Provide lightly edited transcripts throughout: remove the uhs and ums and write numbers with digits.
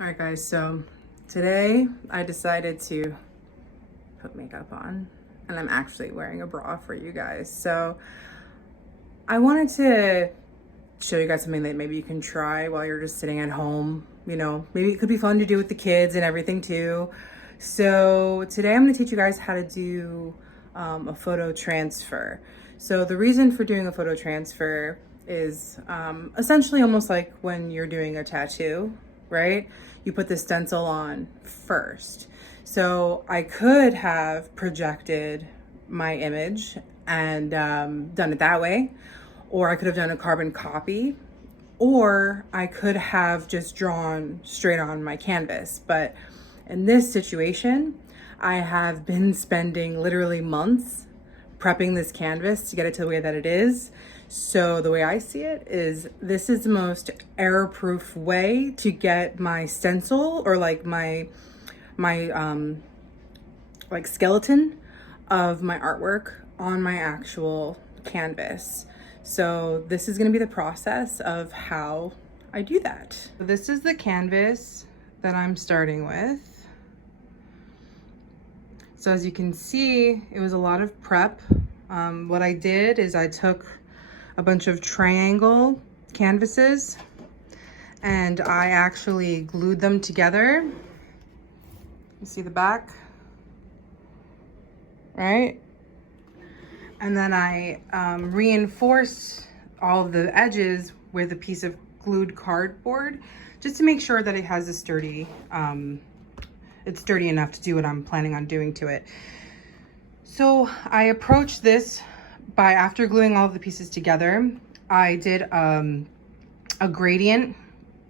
All right, guys, so today I decided to put makeup on and I'm actually wearing a bra for you guys. So I wanted to show you guys something that maybe you can try while you're just sitting at home. You know, maybe it could be fun to do with the kids and everything too. So today I'm going to teach you guys how to do a photo transfer. So the reason for doing a photo transfer is essentially almost like when you're doing a tattoo, right? You put the stencil on first. So I could have projected my image and done it that way, or I could have done a carbon copy, or I could have just drawn straight on my canvas. But in this situation, I have been spending literally months prepping this canvas to get it to the way that it is. So the way I see it is this is the most error-proof way to get my stencil or like my like skeleton of my artwork on my actual canvas. So this is going to be the process of how I do that. This is the canvas that I'm starting with. So as you can see, it was a lot of prep. What I did is I took a bunch of triangle canvases and I actually glued them together. You see the back, right? And then I reinforced all of the edges with a piece of glued cardboard just to make sure that it has a sturdy, it's sturdy enough to do what I'm planning on doing to it. So I approached this by, after gluing all of the pieces together, I did a gradient,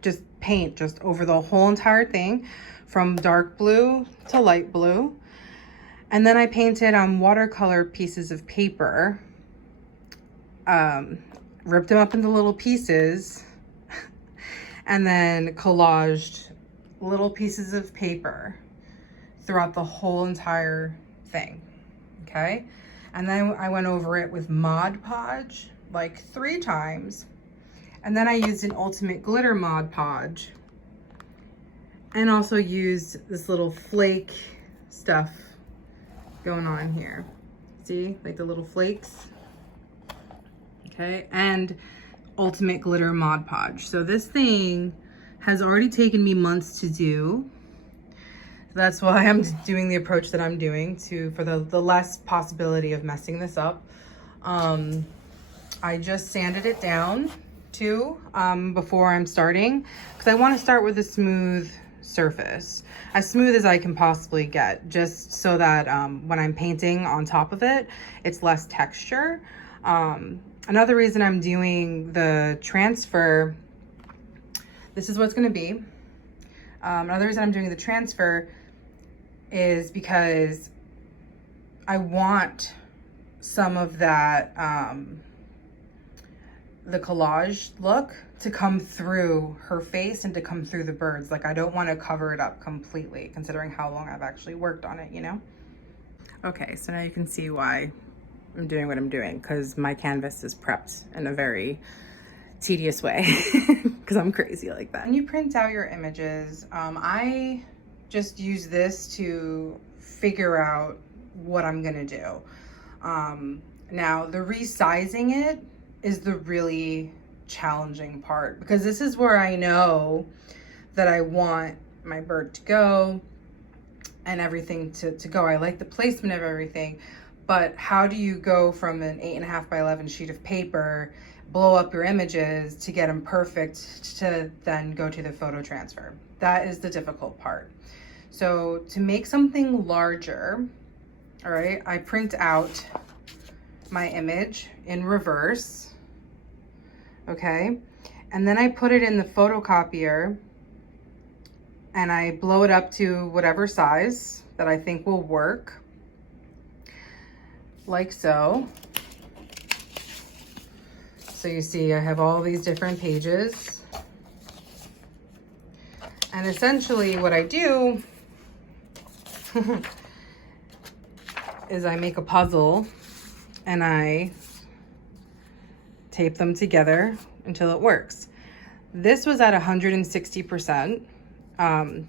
just paint just over the whole entire thing from dark blue to light blue. And then I painted on watercolor pieces of paper, ripped them up into little pieces, and then collaged little pieces of paper throughout the whole entire thing, okay? And then I went over it with Mod Podge like 3 times. And then I used an Ultimate Glitter Mod Podge and also used this little flake stuff going on here. See, like the little flakes, okay? And Ultimate Glitter Mod Podge. So this thing has already taken me months to do. That's why I'm doing the approach that I'm doing for the less possibility of messing this up. I just sanded it down too before I'm starting, because I want to start with a smooth surface, as smooth as I can possibly get, just so that when I'm painting on top of it, it's less texture. Another reason I'm doing the transfer, this is what it's going to be. Another reason I'm doing the transfer is because I want some of that, the collage look to come through her face and to come through the birds. Like, I don't want to cover it up completely, considering how long I've actually worked on it, you know? Okay, so now you can see why I'm doing what I'm doing, because my canvas is prepped in a very tedious way, because I'm crazy like that. When you print out your images, I just use this to figure out what I'm gonna do. Now, the resizing it is the really challenging part, because this is where I know that I want my bird to go and everything to go. I like the placement of everything, but how do you go from an 8.5 by 11 sheet of paper, blow up your images to get them perfect, to then go to the photo transfer? That is the difficult part. So to make something larger, all right, I print out my image in reverse, okay? And then I put it in the photocopier and I blow it up to whatever size that I think will work, like so. So you see I have all these different pages. And essentially what I do is I make a puzzle and I tape them together until it works. This was at 160%.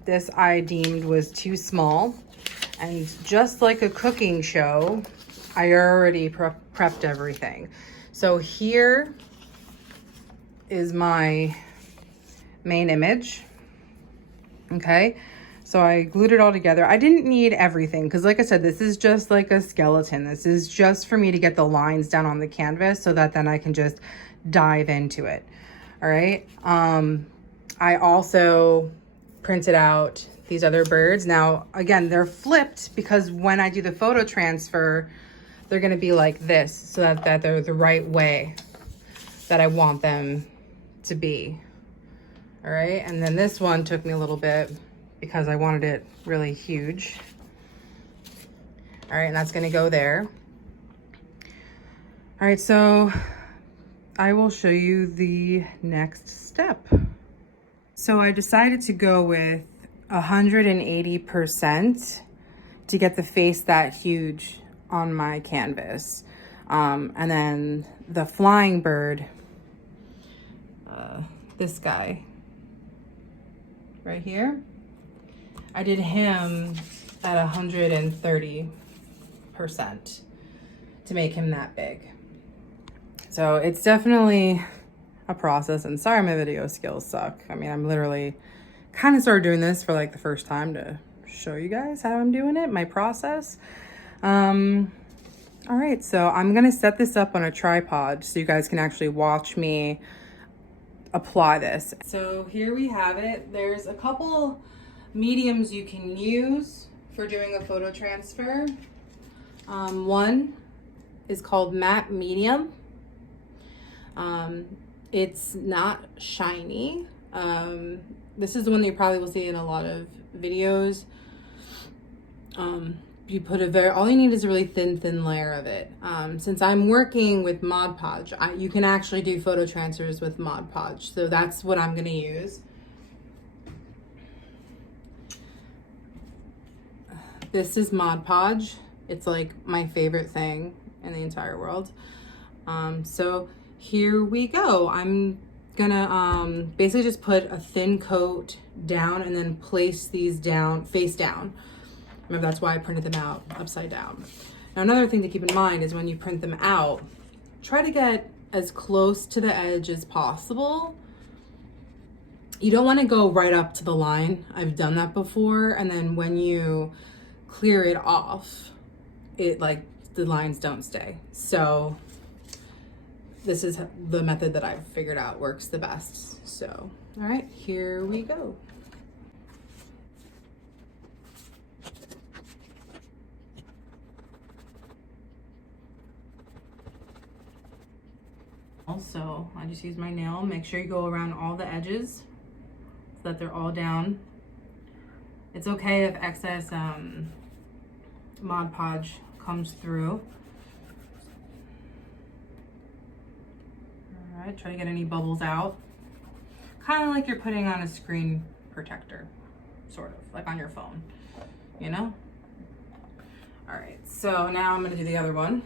This I deemed was too small. And just like a cooking show, I already prepped everything. So here is my main image. Okay, so I glued it all together. I didn't need everything because, like I said, this is just like a skeleton. This is just for me to get the lines down on the canvas so that then I can just dive into it. All right. I also printed out these other birds. Now, again, they're flipped because when I do the photo transfer, they're going to be like this so that they're the right way that I want them to be. All right. And then this one took me a little bit because I wanted it really huge. All right. And that's going to go there. All right. So I will show you the next step. So I decided to go with 180% to get the face that huge on my canvas. And then the flying bird, this guy right here, I did him at 130% to make him that big. So it's definitely a process, and sorry my video skills suck. I mean, I'm literally kind of started doing this for like the first time to show you guys how I'm doing it, my process. All right, so I'm gonna set this up on a tripod so you guys can actually watch me apply this. So here we have it. There's a couple mediums you can use for doing a photo transfer. One is called matte medium. It's not shiny. This is the one that you probably will see in a lot of videos. You put all you need is a really thin layer of it. Since I'm working with Mod Podge, you can actually do photo transfers with Mod Podge. So that's what I'm gonna use. This is Mod Podge. It's like my favorite thing in the entire world. So here we go. I'm gonna basically just put a thin coat down and then place these down, face down. Remember, that's why I printed them out upside down. Now, another thing to keep in mind is when you print them out, try to get as close to the edge as possible. You don't want to go right up to the line. I've done that before, and then when you clear it off, it like the lines don't stay. So this is the method that I've figured out works the best. So, all right, here we go. Also, I just use my nail. Make sure you go around all the edges so that they're all down. It's okay if excess Mod Podge comes through. All right, try to get any bubbles out. Kind of like you're putting on a screen protector, sort of, like on your phone, you know? All right, so now I'm gonna do the other one.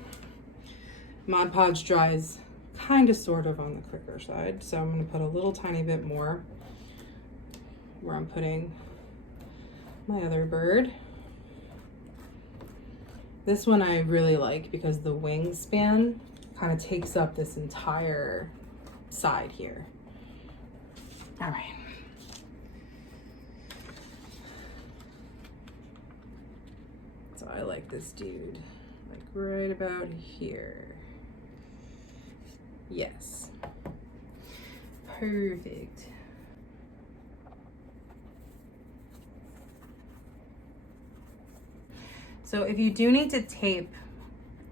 Mod Podge dries kind of sort of on the quicker side, so I'm going to put a little tiny bit more where I'm putting my other bird. This one I really like because the wingspan kind of takes up this entire side here. All right. So I like this dude, like right about here. Yes. Perfect. So if you do need to tape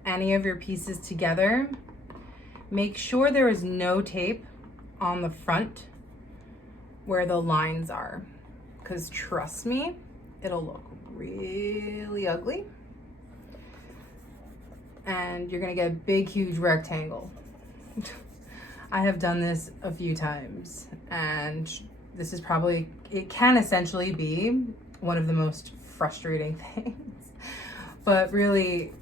any of your pieces together, make sure there is no tape on the front where the lines are, because trust me, it'll look really ugly and you're gonna get a big, huge rectangle. I have done this a few times, and this is probably, it can essentially be one of the most frustrating things, but really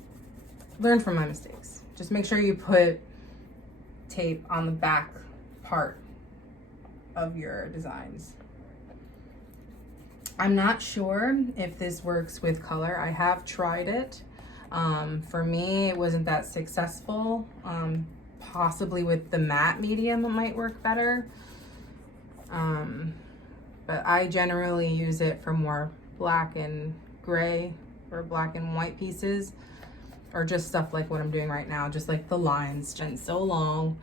learn from my mistakes. Just make sure you put tape on the back part of your designs. I'm not sure if this works with color. I have tried it. For me, it wasn't that successful. Possibly with the matte medium, it might work better. But I generally use it for more black and gray or black and white pieces, or just stuff like what I'm doing right now, just like the lines. Spent so long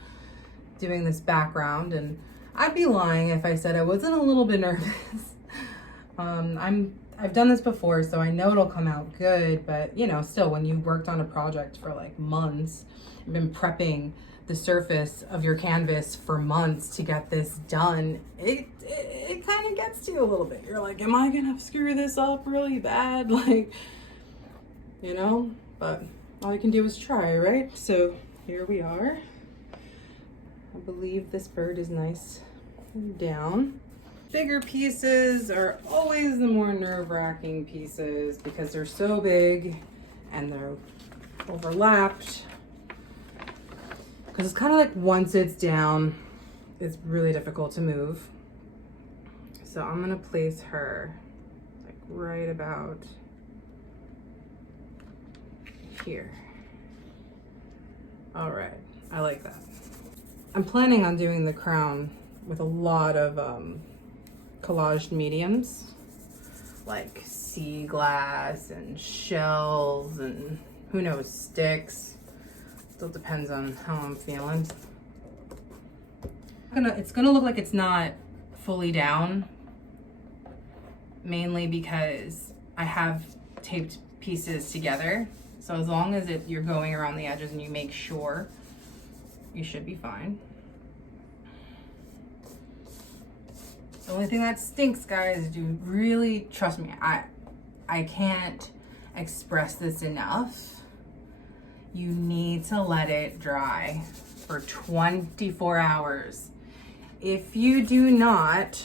doing this background, and I'd be lying if I said I wasn't a little bit nervous. I've done this before, so I know it'll come out good, but you know, still, when you worked on a project for like months, you've been prepping the surface of your canvas for months to get this done, it kind of gets to you a little bit. You're like, am I gonna screw this up really bad? Like, you know, but all you can do is try, right? So here we are. I believe this bird is nice and down. Bigger pieces are always the more nerve-wracking pieces because they're so big and they're overlapped. Because it's kind of like once it's down, it's really difficult to move. So I'm gonna place her like right about here. All right, I like that. I'm planning on doing the crown with a lot of collaged mediums, like sea glass and shells and who knows, sticks. Still depends on how I'm feeling. It's gonna look like it's not fully down, mainly because I have taped pieces together. So as long as you're going around the edges and you make sure, you should be fine. The only thing that stinks, guys, is do really trust me. I can't express this enough. You need to let it dry for 24 hours. If you do not,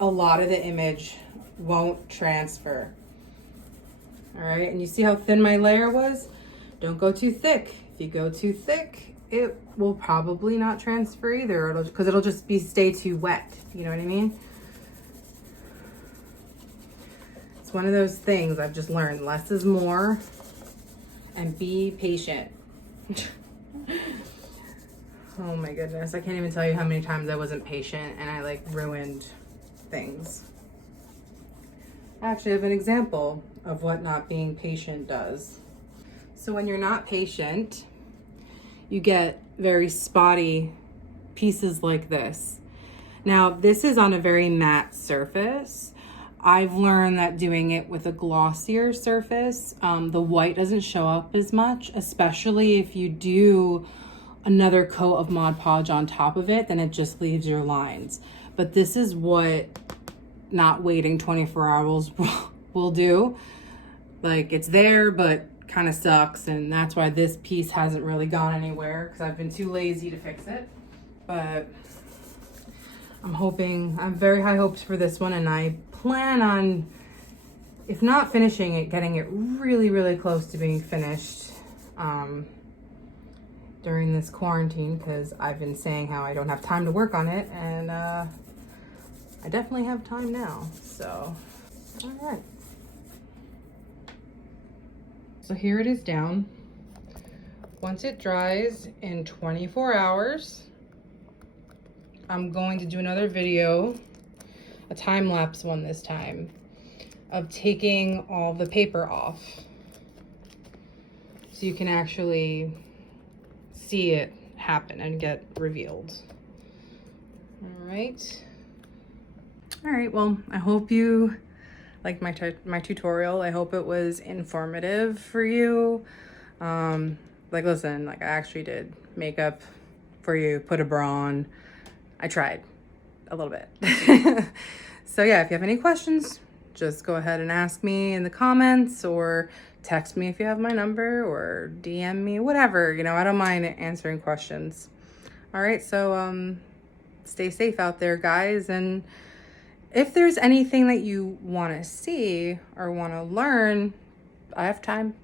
a lot of the image won't transfer. All right, and you see how thin my layer was? Don't go too thick. If you go too thick, it will probably not transfer either, because it'll just stay too wet. You know what I mean? It's one of those things I've just learned. Less is more, and be patient. Oh my goodness, I can't even tell you how many times I wasn't patient and I like ruined things. I actually have an example of what not being patient does. So when you're not patient, you get very spotty pieces like this. Now, this is on a very matte surface. I've learned that doing it with a glossier surface, the white doesn't show up as much, especially if you do another coat of Mod Podge on top of it, then it just leaves your lines. But this is what not waiting 24 hours will do. Like, it's there, but kind of sucks, and that's why this piece hasn't really gone anywhere, because I've been too lazy to fix it. But I have very high hopes for this one, and I plan on, if not finishing it, getting it really, really close to being finished during this quarantine, because I've been saying how I don't have time to work on it, and I definitely have time now. So, all right. So here it is down. Once it dries in 24 hours, I'm going to do another video, a time-lapse one this time, of taking all the paper off, so you can actually see it happen and get revealed. All right. All right, well, I hope you liked my tutorial. I hope it was informative for you. Like, listen, like, I actually did makeup for you, put a bra on. I tried a little bit. So yeah, if you have any questions, just go ahead and ask me in the comments, or text me if you have my number, or DM me, whatever, you know, I don't mind answering questions. All right, so stay safe out there, guys, and if there's anything that you want to see or want to learn, I have time.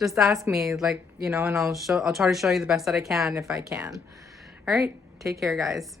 Just ask me, like, you know, and I'll try to show you the best that I can if I can. All right, take care, guys.